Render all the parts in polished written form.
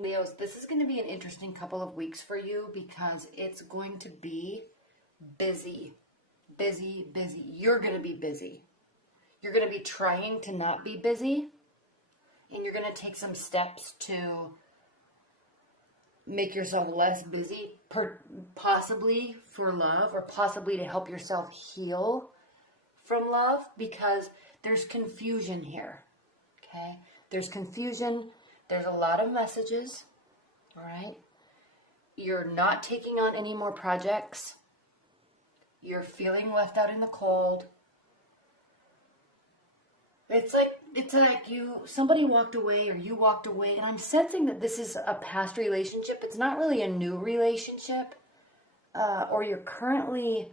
Leos, this is going to be an interesting couple of weeks for you because it's going to be busy, busy, busy. You're going to be busy. You're going to be trying to not be busy, and you're going to take some steps to make yourself less busy, possibly for love, or possibly to help yourself heal from love, because there's confusion here, okay? There's confusion. There's a lot of messages, all right? You're not taking on any more projects. You're feeling left out in the cold. It's like somebody walked away or you walked away, and I'm sensing that this is a past relationship. It's not really a new relationship, or you're currently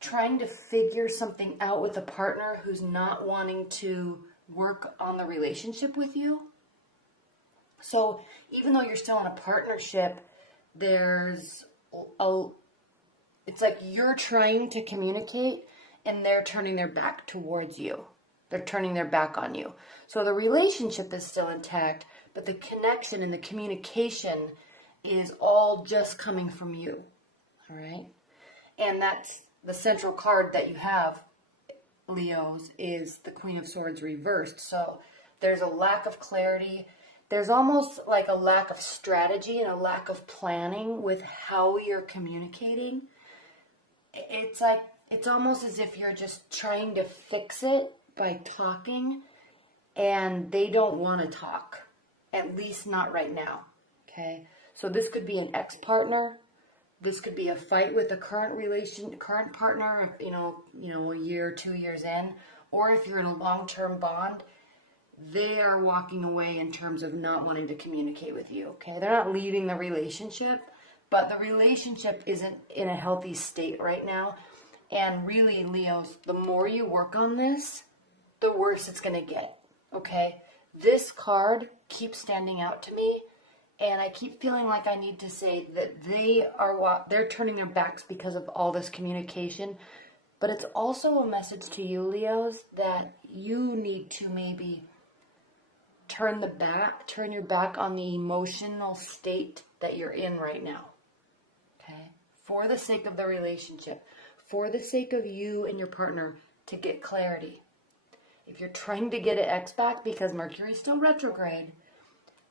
trying to figure something out with a partner who's not wanting to work on the relationship with you. So even though you're still in a partnership, it's like you're trying to communicate and they're turning their back towards you. They're turning their back on you. So the relationship is still intact, but the connection and the communication is all just coming from you. All right? And that's the central card that you have, Leos, is the Queen of Swords reversed. So there's a lack of clarity. There's almost like a lack of strategy and a lack of planning with how you're communicating. It's like, it's almost as if you're just trying to fix it by talking, and they don't want to talk, at least not right now, okay? So this could be an ex-partner. This could be a fight with a current partner, you know, a year, 2 years in, or if you're in a long-term bond, they are walking away in terms of not wanting to communicate with you, okay? They're not leaving the relationship, but the relationship isn't in a healthy state right now. And really, Leos, the more you work on this, the worse it's going to get, okay? This card keeps standing out to me, and I keep feeling like I need to say that they're turning their backs because of all this communication. But it's also a message to you, Leos, that you need to maybe turn your back on the emotional state that you're in right now, okay? For the sake of the relationship, for the sake of you and your partner, to get clarity. If you're trying to get an ex back because Mercury's still retrograde,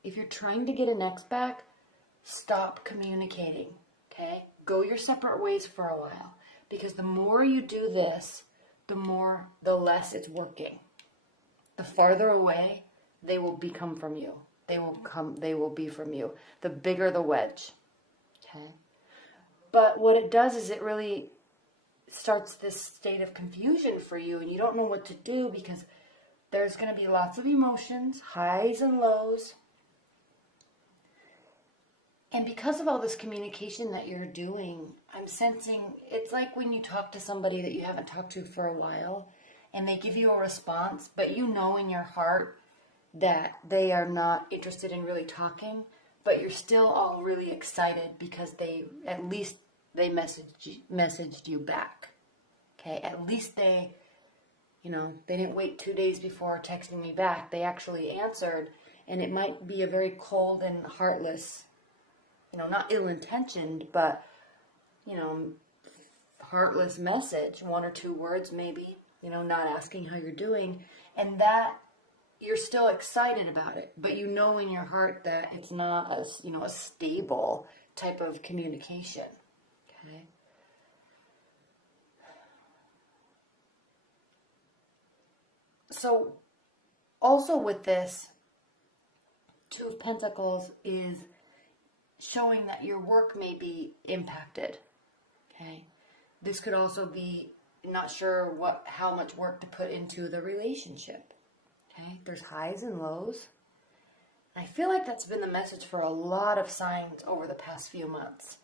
if you're trying to get an ex back, stop communicating, okay? Go your separate ways for a while, because the more you do this, the less it's working. The farther away they will become from you. They will be from you. The bigger the wedge, okay? But what it does is it really starts this state of confusion for you, and you don't know what to do, because there's going to be lots of emotions, highs and lows. And because of all this communication that you're doing, I'm sensing it's like when you talk to somebody that you haven't talked to for a while, and they give you a response, but you know in your heart that they are not interested in really talking, but you're still all really excited because they messaged you back. Okay, at least they didn't wait 2 days before texting me back. They actually answered, and it might be a very cold and heartless, not ill-intentioned, but, heartless message, 1 or 2 words maybe, not asking how you're doing, and that you're still excited about it, but you know in your heart that it's not a stable type of communication, okay? So, also with this, 2 of Pentacles is showing that your work may be impacted, okay? This could also be not sure how much work to put into the relationship, okay? There's highs and lows. I feel like that's been the message for a lot of signs over the past few months.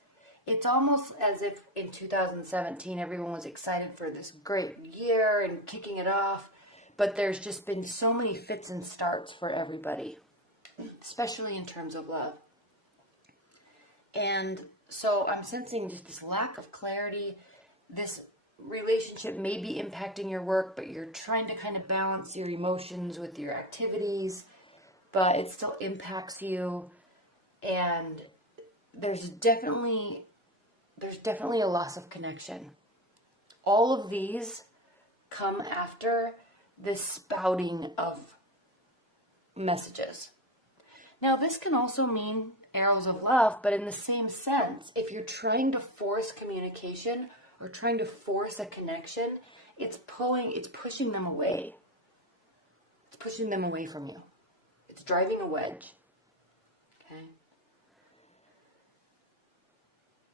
It's almost as if in 2017 everyone was excited for this great year and kicking it off, but there's just been so many fits and starts for everybody, especially in terms of love. And so I'm sensing just this lack of clarity. This relationship may be impacting your work, but you're trying to kind of balance your emotions with your activities, but it still impacts you. And there's definitely a loss of connection. All of these come after this spouting of messages. Now, this can also mean arrows of love, but in the same sense, if you're trying to force communication or trying to force a connection, it's pushing them away. It's pushing them away from you. It's driving a wedge. Okay?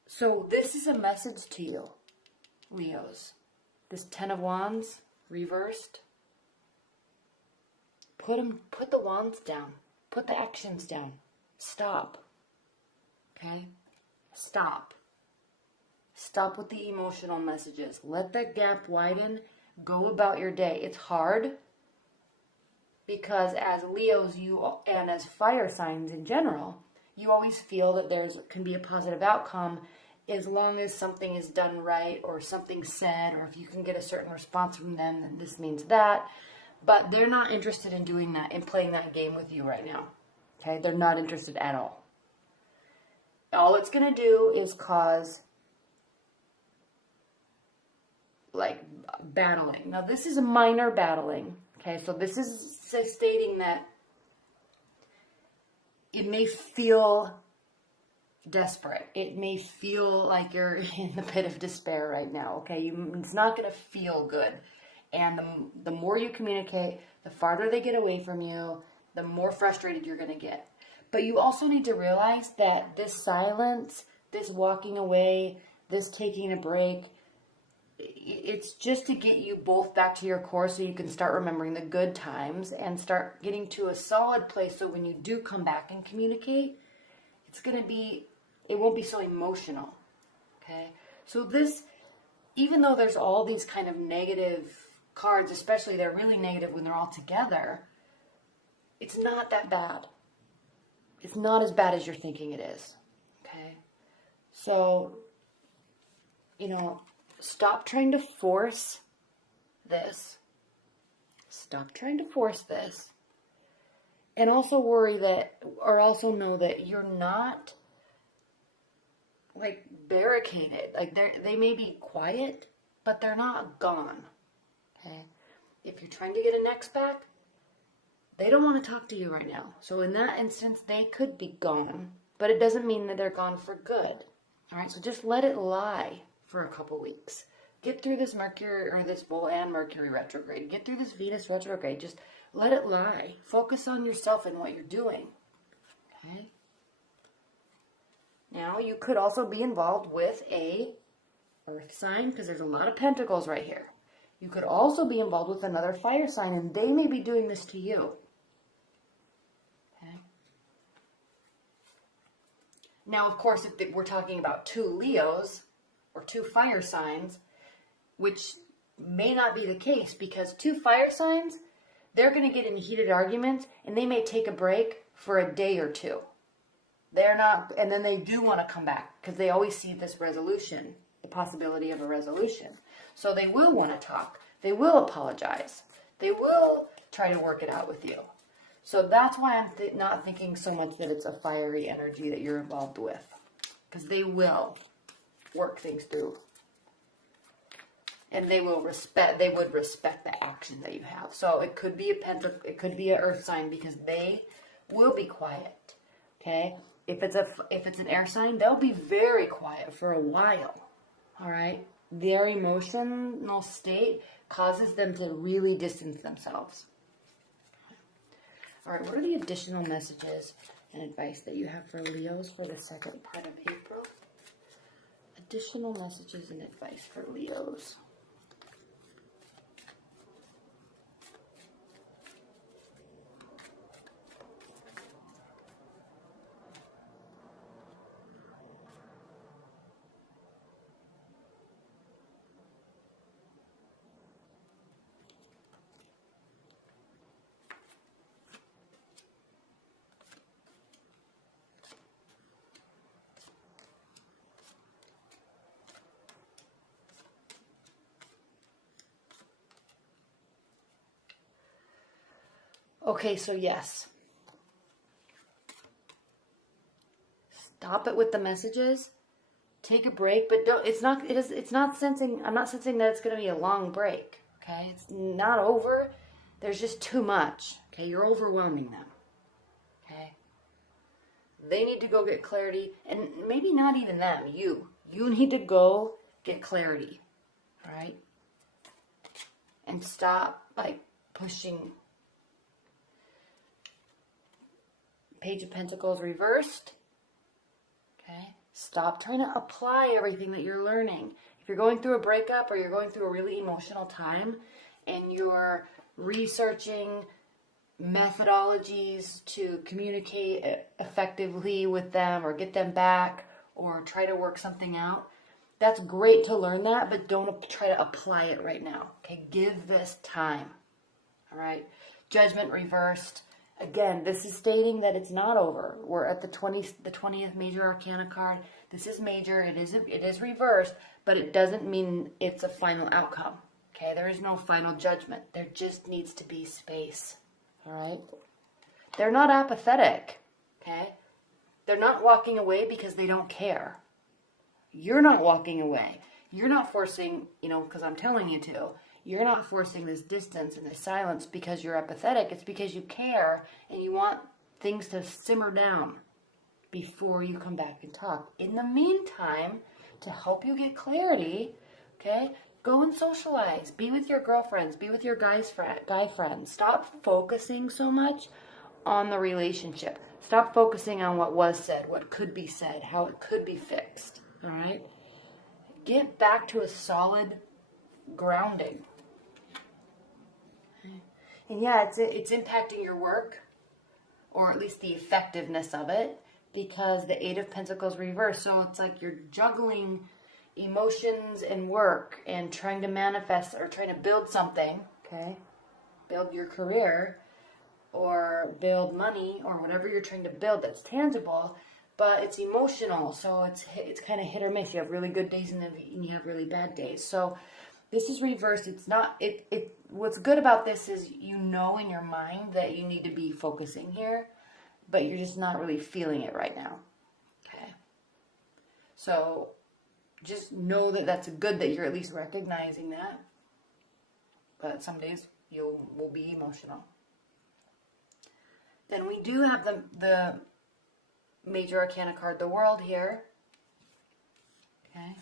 So this is a message to you, Leos. This 10 of Wands reversed. Put the wands down. Put the actions down. Stop. Okay? Stop. Stop with the emotional messages. Let that gap widen. Go about your day. It's hard because as Leos, and as fire signs in general, you always feel that can be a positive outcome as long as something is done right or something's said, or if you can get a certain response from them, then this means that. But they're not interested in doing that, in playing that game with you right now. Okay? They're not interested at all. All it's going to do is cause, like, battling. Now, this is a minor battling. Okay? So this is stating that it may feel desperate. It may feel like you're in the pit of despair right now. Okay? It's not going to feel good. And the more you communicate, the farther they get away from you, the more frustrated you're going to get. But you also need to realize that this silence, this walking away, this taking a break, it's just to get you both back to your core so you can start remembering the good times and start getting to a solid place so when you do come back and communicate, it won't be so emotional. Okay? So this, even though there's all these kind of negative cards, especially they're really negative when they're all together, it's not that bad. It's not as bad as you're thinking it is. Okay? So, stop trying to force this. Stop trying to force this. And also also know that you're not, like, barricaded. Like, they may be quiet, but they're not gone. Okay? If you're trying to get an ex back, they don't want to talk to you right now. So in that instance, they could be gone, but it doesn't mean that they're gone for good. All right? So just let it lie for a couple weeks. Get through this Mercury retrograde. Get through this Venus retrograde. Just let it lie. Focus on yourself and what you're doing. Okay? Now, you could also be involved with a earth sign because there's a lot of pentacles right here. You could also be involved with another fire sign, and they may be doing this to you. Okay? Now, of course, if we're talking about two Leos or two fire signs, which may not be the case because two fire signs, they're going to get in heated arguments, and they may take a break for a day or two. And then they do want to come back because they always see this resolution, the possibility of a resolution. So they will want to talk. They will apologize. They will try to work it out with you. So that's why I'm not thinking so much that it's a fiery energy that you're involved with. Because they will work things through. And they would respect the action that you have. So it could be it could be an earth sign because they will be quiet. Okay? If it's an air sign, they'll be very quiet for a while. All right? Their emotional state causes them to really distance themselves. All right, what are the additional messages and advice that you have for Leos for the second part of April? Additional messages and advice for Leos. Okay, so yes. Stop it with the messages. Take a break, but don't. It's not sensing. I'm not sensing that it's going to be a long break. Okay, it's not over. There's just too much. Okay, you're overwhelming them. Okay, they need to go get clarity, and maybe not even them. You need to go get clarity. All right, and stop pushing. Page of Pentacles reversed. Okay. Stop trying to apply everything that you're learning. If you're going through a breakup or you're going through a really emotional time and you're researching methodologies to communicate effectively with them or get them back or try to work something out, that's great to learn that, but don't try to apply it right now. Okay, give this time. All right. Judgment reversed. Again, this is stating that it's not over. We're at the 20th major arcana card. This is major. It is reversed, but it doesn't mean it's a final outcome. Okay, there is no final judgment. There just needs to be space. All right? They're not apathetic. Okay? They're not walking away because they don't care. You're not walking away. You're not forcing, because I'm telling you to. You're not forcing this distance and this silence because you're apathetic. It's because you care and you want things to simmer down before you come back and talk. In the meantime, to help you get clarity, okay, go and socialize. Be with your girlfriends. Be with your guy friends. Stop focusing so much on the relationship. Stop focusing on what was said, what could be said, how it could be fixed. All right? Get back to a solid grounding. And yeah, it's impacting your work, or at least the effectiveness of it, because the Eight of Pentacles reversed. So it's like you're juggling emotions and work and trying to manifest or trying to build something, okay? Build your career or build money or whatever you're trying to build that's tangible, but it's emotional. So it's kind of hit or miss. You have really good days and you have really bad days. So this is reversed. It's not, what's good about this is in your mind that you need to be focusing here, but you're just not really feeling it right now. Okay. So just know that that's good that you're at least recognizing that. But some days will be emotional. Then we do have the major arcana card, the World here. Okay.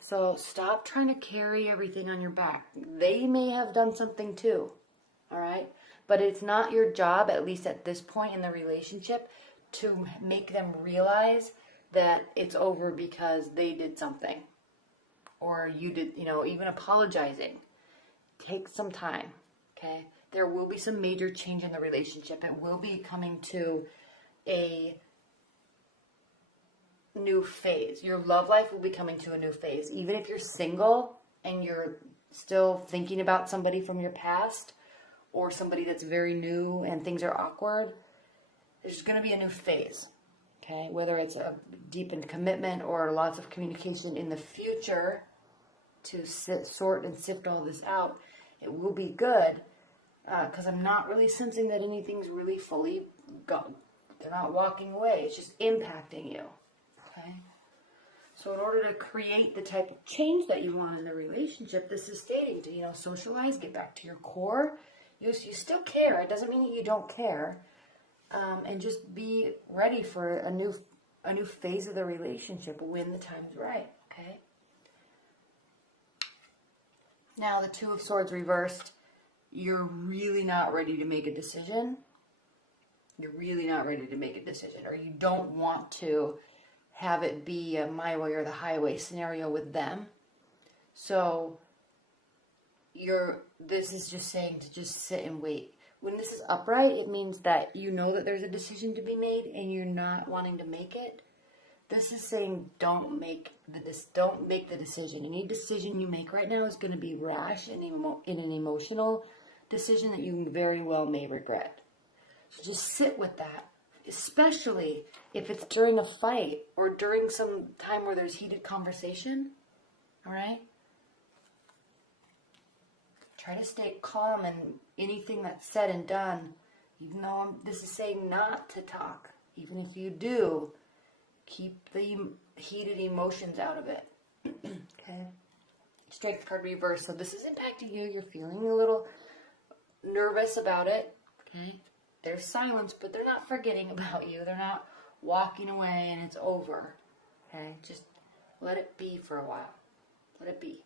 So stop trying to carry everything on your back. They may have done something too, all right? But it's not your job, at least at this point in the relationship, to make them realize that it's over because they did something. Or you did, even apologizing. Take some time, okay? There will be some major change in the relationship. It will be coming to a new phase. Your love life will be coming to a new phase. Even if you're single and you're still thinking about somebody from your past or somebody that's very new and things are awkward, there's going to be a new phase. Okay, whether it's a deepened commitment or lots of communication in the future to sort and sift all this out, it will be good, because I'm not really sensing that anything's really fully gone. They're not walking away. It's just impacting you. Okay? So in order to create the type of change that you want in the relationship, this is stating to, socialize, get back to your core. You still care. It doesn't mean that you don't care. And just be ready for a new phase of the relationship when the time's right. Okay? Now the Two of Swords reversed. You're really not ready to make a decision. You're really not ready to make a decision, or you don't want to have it be a my way or the highway scenario with them. So this is just saying to just sit and wait. When this is upright, it means that you know that there's a decision to be made and you're not wanting to make it. This is saying don't make the decision. Any decision you make right now is going to be rash and in an emotional decision that you very well may regret. So just sit with that. Especially if it's during a fight or during some time where there's heated conversation, all right? Try to stay calm in anything that's said and done, even though this is saying not to talk. Even if you do, Keep the heated emotions out of it. Okay. Strength card reverse. So this is impacting you. You're feeling a little nervous about it. Okay. There's silence, but they're not forgetting about you. They're not walking away and it's over. Okay. Just let it be for a while. Let it be.